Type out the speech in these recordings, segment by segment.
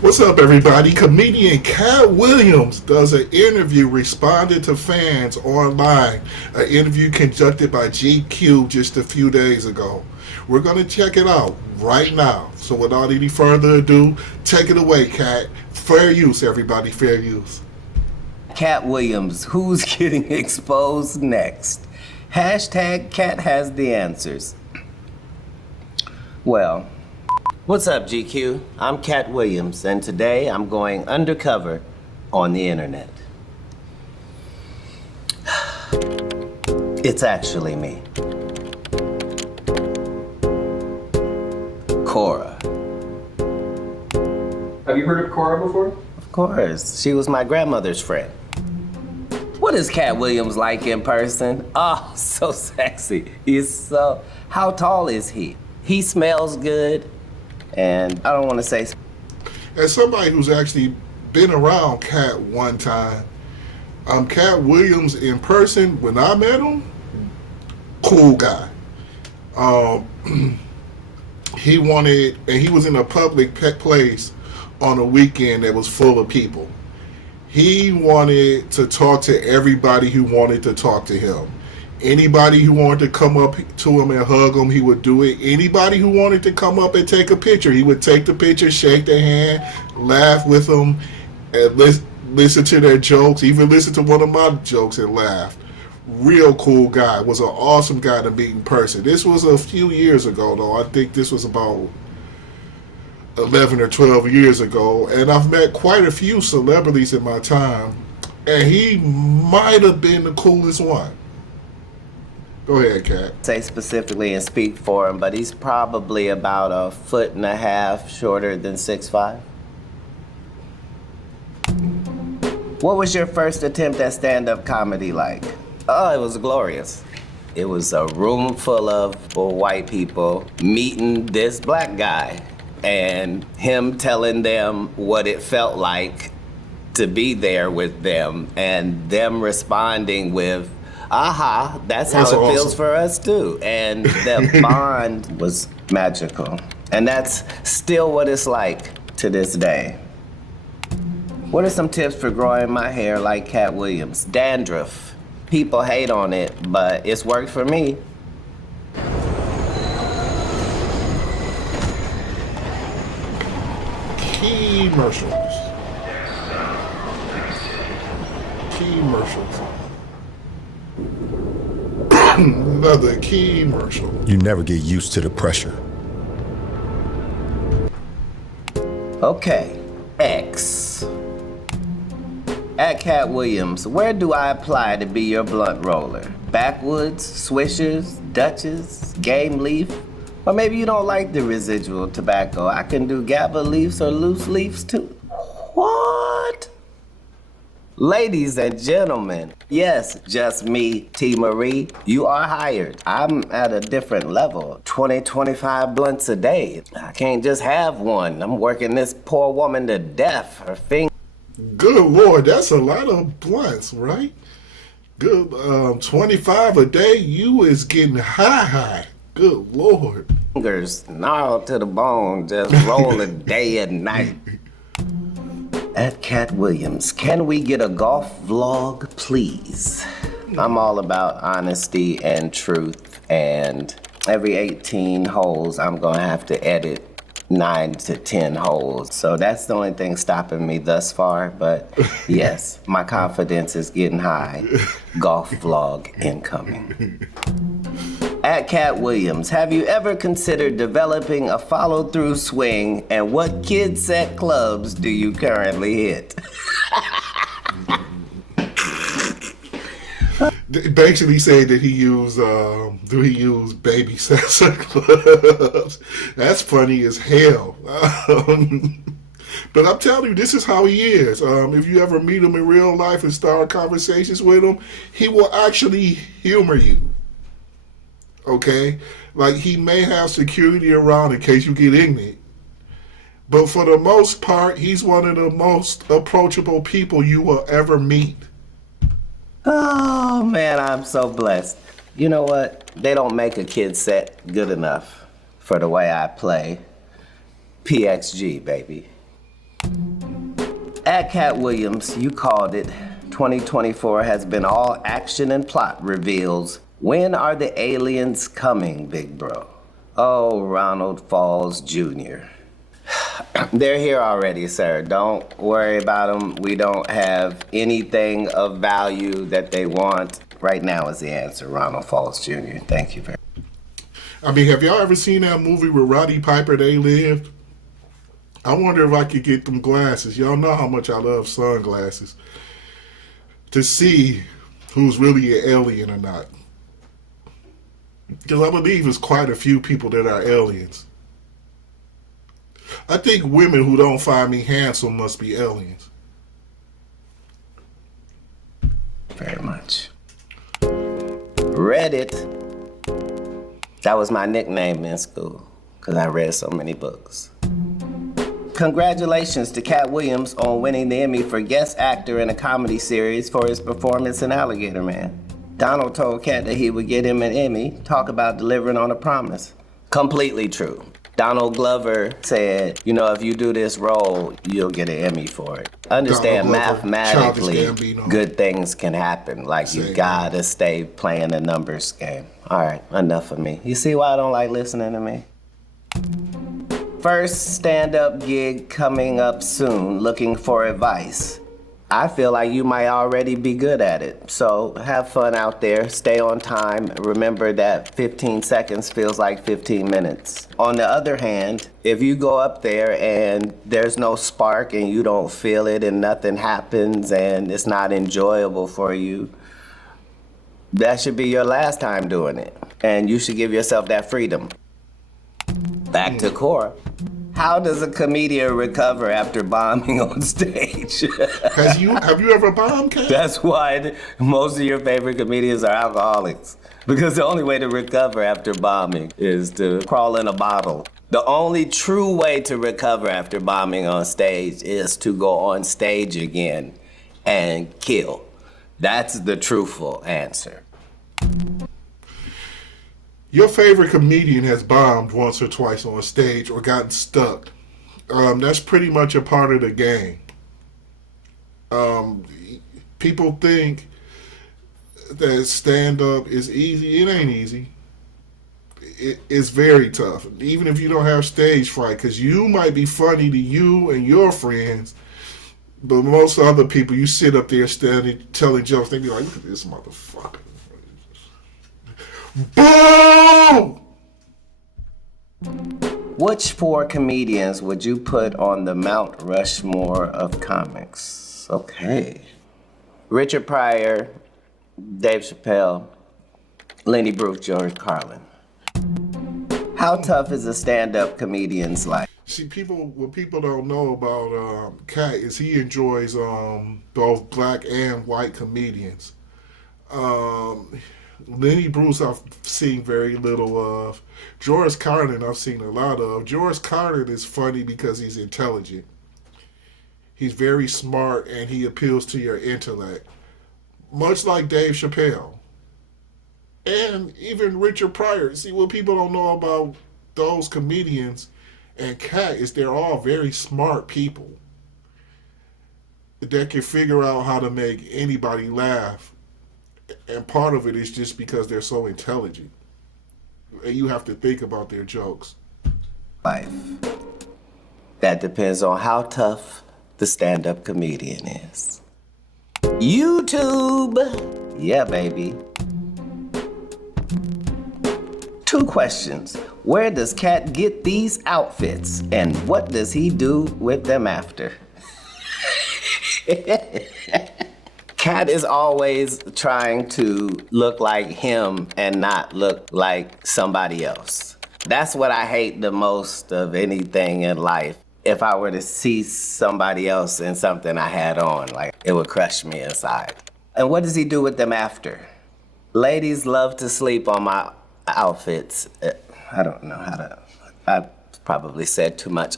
What's up, everybody? Comedian Katt Williams does an interview responding to fans online. An interview conducted by GQ just a few days ago. We're going to check it out right now. So, without any further ado, take it away, Katt. Fair use, everybody. Fair use. Katt Williams, who's getting exposed next? Hashtag Katt has the answers. Well, what's up, GQ? I'm Katt Williams, and today I'm going undercover on the internet. It's actually me. Cora. Have you heard of Cora before? Of course, she was my grandmother's friend. What is Katt Williams like in person? Oh, so sexy. How tall is he? He smells good, and I don't want to say... As somebody who's actually been around Katt one time, Katt Williams in person, when I met him, cool guy. He was in a public place on a weekend that was full of people. He wanted to talk to everybody who wanted to talk to him. Anybody who wanted to come up to him and hug him, he would do it. Anybody who wanted to come up and take a picture, he would take the picture, shake their hand, laugh with them, and listen to their jokes, even listen to one of my jokes and laugh. Real cool guy. Was an awesome guy to meet in person. This was a few years ago, though. I think this was about 11 or 12 years ago. And I've met quite a few celebrities in my time, and he might have been the coolest one. Go ahead, Katt. Say specifically and speak for him, but he's probably about 1.5 feet shorter than 6'5". What was your first attempt at stand-up comedy like? Oh, it was glorious. It was a room full of white people meeting this black guy and him telling them what it felt like to be there with them and them responding with, aha, that's how it feels for us too. And the bond was magical. And that's still what it's like to this day. What are some tips for growing my hair like Katt Williams? Dandruff. People hate on it, but it's worked for me. Commercials. Another commercial. You never get used to the pressure. Okay, X. At Katt Williams, where do I apply to be your blunt roller? Backwoods, Swishers, Dutchess, Game Leaf? Or maybe you don't like the residual tobacco. I can do GABA leaves or loose leaves too. What? Ladies and gentlemen, yes, just me, T. Marie, you are hired. I'm at a different level, 25 blunts a day. I can't just have one. I'm working this poor woman to death. Her fingers. Good Lord, that's a lot of blunts, right? Good, 25 a day, you is getting high. Good Lord. Fingers gnarled to the bone, just rolling day and night. At Katt Williams, can we get a golf vlog, please? I'm all about honesty and truth, and every 18 holes, I'm gonna have to edit 9 to 10 holes. So that's the only thing stopping me thus far, but yes, my confidence is getting high. Golf vlog incoming. At Katt Williams, have you ever considered developing a follow-through swing, and what kid set clubs do you currently hit? Basically saying that he used baby salsa clubs. That's funny as hell. But I'm telling you, this is how he is. If you ever meet him in real life and start conversations with him, he will actually humor you. Okay? Like, he may have security around in case you get ignorant. But for the most part, he's one of the most approachable people you will ever meet. Oh, man, I'm so blessed. You know what? They don't make a kid set good enough for the way I play. PXG, baby. At Katt Williams, you called it. 2024 has been all action and plot reveals. When are the aliens coming, big bro? Oh, Ronald Falls Jr. They're here already, sir. Don't worry about them. We don't have anything of value that they want. Right now is the answer, Ronald Falls Jr. Thank you very much. I mean, have y'all ever seen that movie with Roddy Piper, They Lived? I wonder if I could get them glasses. Y'all know how much I love sunglasses. To see who's really an alien or not. Because I believe there's quite a few people that are aliens. I think women who don't find me handsome must be aliens. Very much. Reddit. That was my nickname in school because I read so many books. Congratulations to Katt Williams on winning the Emmy for Guest Actor in a Comedy Series for his performance in Alligator Man. Donald told Katt that he would get him an Emmy. Talk about delivering on a promise. Completely true. Donald Glover said, you know, if you do this role, you'll get an Emmy for it. Understand, mathematically, good things can happen. Like, you gotta stay playing the numbers game. All right, enough of me. You see why I don't like listening to me? First stand-up gig coming up soon, looking for advice. I feel like you might already be good at it. So have fun out there, stay on time. Remember that 15 seconds feels like 15 minutes. On the other hand, if you go up there and there's no spark and you don't feel it and nothing happens and it's not enjoyable for you, that should be your last time doing it. And you should give yourself that freedom. Back to Cora. How does a comedian recover after bombing on stage? Have you ever bombed, Katt? That's why most of your favorite comedians are alcoholics. Because the only way to recover after bombing is to crawl in a bottle. The only true way to recover after bombing on stage is to go on stage again and kill. That's the truthful answer. Your favorite comedian has bombed once or twice on stage or gotten stuck. That's pretty much a part of the game. People think that stand-up is easy. It ain't easy. It's very tough, even if you don't have stage fright, because you might be funny to you and your friends, but most other people, you sit up there standing, telling jokes, they be like, look at this motherfucker. Boom! Which four comedians would you put on the Mount Rushmore of comics? Okay. Richard Pryor, Dave Chappelle, Lenny Bruce, George Carlin. How tough is a stand-up comedian's life? See, what people don't know about Katt is he enjoys both black and white comedians. Lenny Bruce I've seen very little of. George Carlin I've seen a lot of. George Carlin is funny because he's intelligent. He's very smart and he appeals to your intellect. Much like Dave Chappelle. And even Richard Pryor. See, what people don't know about those comedians and Katt is they're all very smart people that can figure out how to make anybody laugh. And part of it is just because they're so intelligent. And you have to think about their jokes. Life. That depends on how tough the stand-up comedian is. YouTube! Yeah, baby. 2 questions. Where does Katt get these outfits? And what does he do with them after? Katt is always trying to look like him and not look like somebody else. That's what I hate the most of anything in life. If I were to see somebody else in something I had on, like, it would crush me inside. And what does he do with them after? Ladies love to sleep on my outfits. I don't know how to, I probably said too much.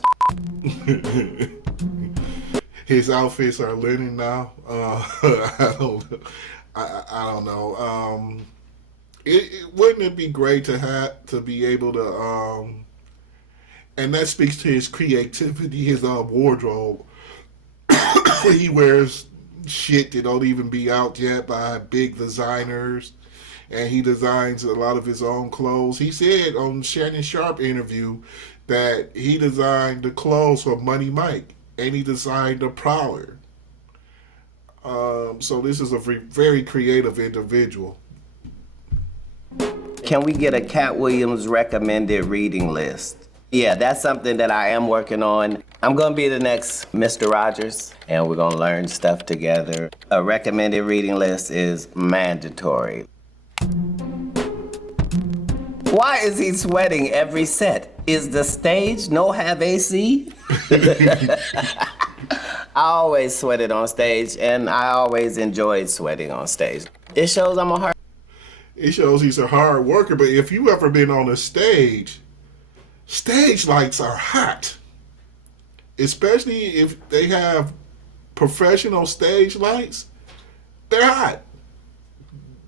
His outfits are linen now. I don't know. Wouldn't it be great to be able to And that speaks to his creativity, his wardrobe. He wears shit that don't even be out yet by big designers, and he designs a lot of his own clothes. He said on Shannon Sharp interview that he designed the clothes for Money Mike, and he designed the Prowler. So this is a very creative individual. Can we get a Katt Williams recommended reading list? Yeah, that's something that I am working on. I'm gonna be the next Mr. Rogers, and we're gonna learn stuff together. A recommended reading list is mandatory. Why is he sweating every set? Is the stage no have AC? I always sweated on stage, and I always enjoyed sweating on stage. It shows I'm a hard. It shows he's a hard worker, but if you ever been on a stage lights are hot. Especially if they have professional stage lights, they're hot.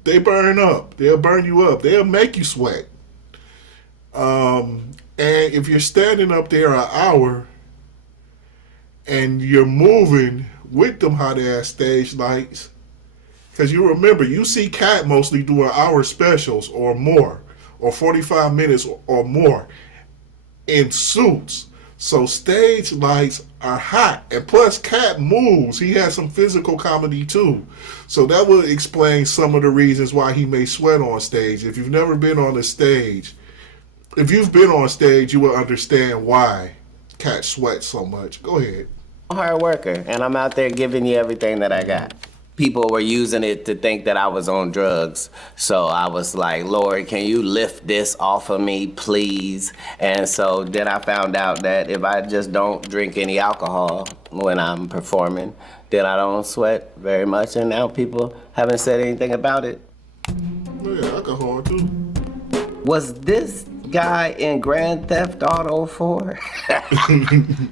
They burn up. They'll burn you up. They'll make you sweat. And if you're standing up there an hour and you're moving with them hot ass stage lights, because you remember, you see Katt mostly doing hour specials or more, or 45 minutes or more in suits. So stage lights are hot. And plus Katt moves. He has some physical comedy too. So that would explain some of the reasons why he may sweat on stage. If you've never been on a stage, if you've been on stage, you will understand why Katt sweats so much. Go ahead. I'm a hard worker, and I'm out there giving you everything that I got. People were using it to think that I was on drugs. So I was like, Lord, can you lift this off of me, please? And so then I found out that if I just don't drink any alcohol when I'm performing, then I don't sweat very much. And now people haven't said anything about it. Yeah, alcohol too. Was this guy in Grand Theft Auto 4?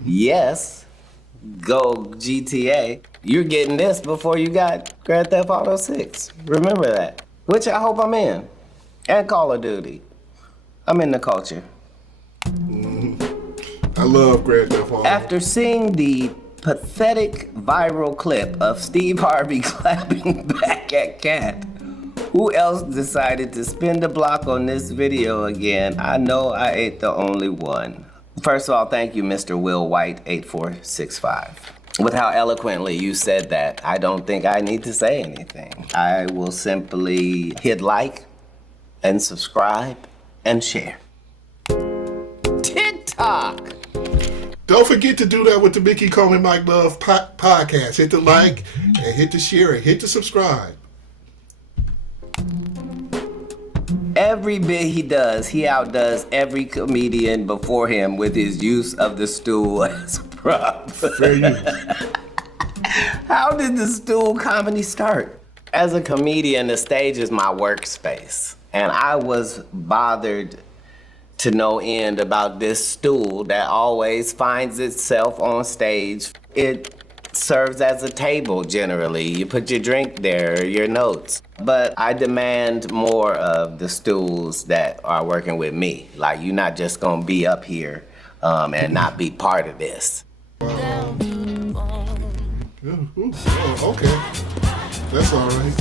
Yes. Go GTA. You're getting this before you got Grand Theft Auto 6. Remember that. Which I hope I'm in. And Call of Duty. I'm in the culture. I love Grand Theft Auto. After seeing the pathetic viral clip of Steve Harvey clapping back at Katt, who else decided to spin the block on this video again? I know I ain't the only one. First of all, thank you, Mr. Will White 8465. With how eloquently you said that, I don't think I need to say anything. I will simply hit like and subscribe and share. TikTok! Don't forget to do that with the Mickey Coleman Mike Love podcast. Hit the like and hit the share and hit the subscribe. Every bit he does, he outdoes every comedian before him with his use of the stool as a prop. Fair use. How did the stool comedy start? As a comedian, the stage is my workspace. And I was bothered to no end about this stool that always finds itself on stage. It serves as a table generally. You put your drink there, your notes. But I demand more of the stools that are working with me. Like, you're not just gonna be up here and not be part of this. Yeah, okay. That's all right.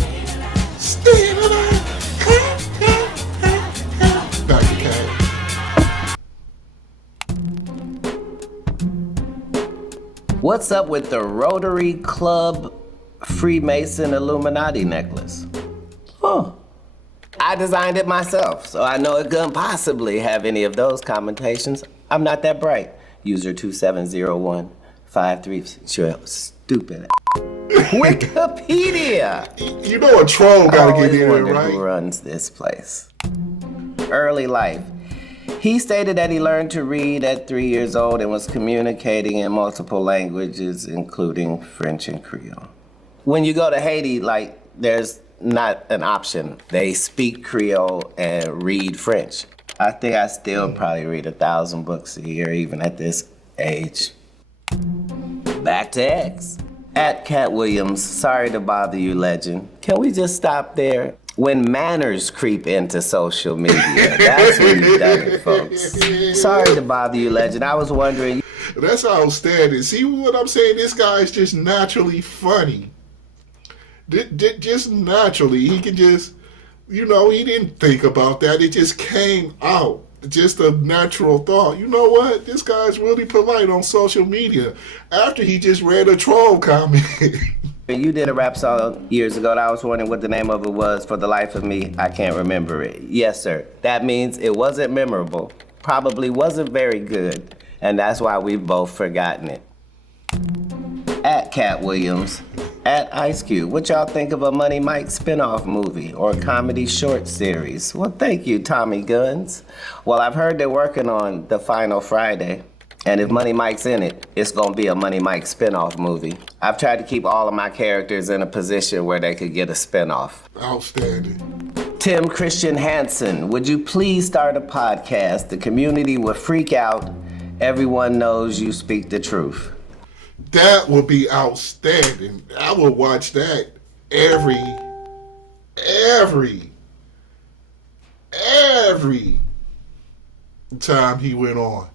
Back to Katt. What's up with the Rotary Club Freemason Illuminati necklace? Huh. I designed it myself, so I know it couldn't possibly have any of those connotations. I'm not that bright. User 270153. Stupid. Wikipedia! You know a troll gotta get in there, wondered right? who runs this place. Early life. He stated that he learned to read at 3 years old and was communicating in multiple languages, including French and Creole. When you go to Haiti, like, there's not an option. They speak Creole and read French. I think I still probably read 1,000 books a year, even at this age. Back to X. At Katt Williams, sorry to bother you, legend. Can we just stop there? When manners creep into social media, that's when you've done it, folks. Sorry to bother you, Legend. I was wondering. That's outstanding. See what I'm saying? This guy is just naturally funny. Just naturally. He can just, he didn't think about that. It just came out. Just a natural thought. You know what? This guy's really polite on social media after he just read a troll comment. You did a rap song years ago, and I was wondering what the name of it was. For the life of me, I can't remember it. Yes, sir. That means it wasn't memorable, probably wasn't very good, and that's why we've both forgotten it. At Katt Williams, at Ice Cube, what y'all think of a Money Mike spinoff movie or comedy short series? Well, thank you, Tommy Guns. Well, I've heard they're working on The Final Friday. And if Money Mike's in it, it's gonna be a Money Mike spinoff movie. I've tried to keep all of my characters in a position where they could get a spinoff. Outstanding. Tim Christian Hansen, would you please start a podcast? The community would freak out. Everyone knows you speak the truth. That would be outstanding. I would watch that every time he went on.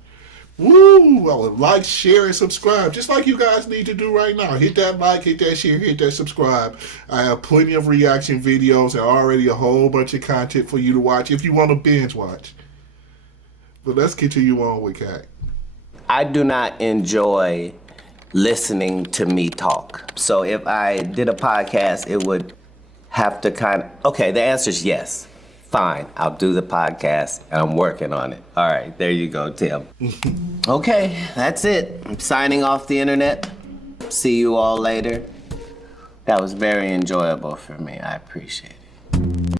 Woo! I would like, share, and subscribe, just like you guys need to do right now. Hit that like, hit that share, hit that subscribe. I have plenty of reaction videos and already a whole bunch of content for you to watch if you want to binge watch. But let's continue on with Katt. I do not enjoy listening to me talk. So if I did a podcast, it would have to okay, the answer is yes. Fine, I'll do the podcast, and I'm working on it. All right, there you go, Tim. Okay, that's it. I'm signing off the internet. See you all later. That was very enjoyable for me. I appreciate it.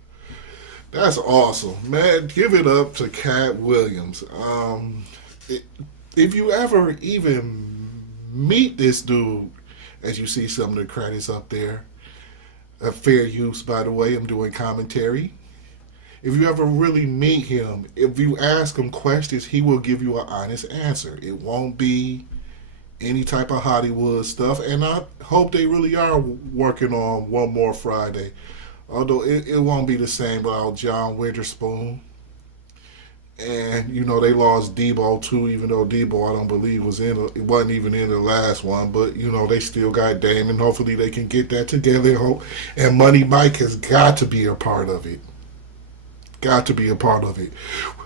That's awesome, man. Give it up to Katt Williams. If you ever even meet this dude, as you see some of the credits up there, fair use, by the way, I'm doing commentary. If you ever really meet him, if you ask him questions, he will give you an honest answer. It won't be any type of Hollywood stuff, and I hope they really are working on One More Friday. Although it won't be the same without John Witherspoon. And, they lost Debo, too, even though Debo, I don't believe, it wasn't even in the last one. But, they still got Damon. Hopefully they can get that together. And Money Mike has got to be a part of it. Got to be a part of it.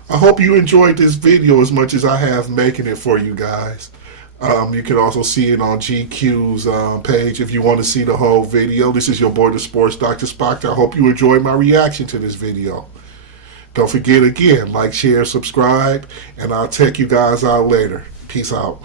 I hope you enjoyed this video as much as I have making it for you guys. You can also see it on GQ's page if you want to see the whole video. This is your boy, the Sports Dr. Spock. I hope you enjoyed my reaction to this video. Don't forget again, like, share, subscribe, and I'll check you guys out later. Peace out.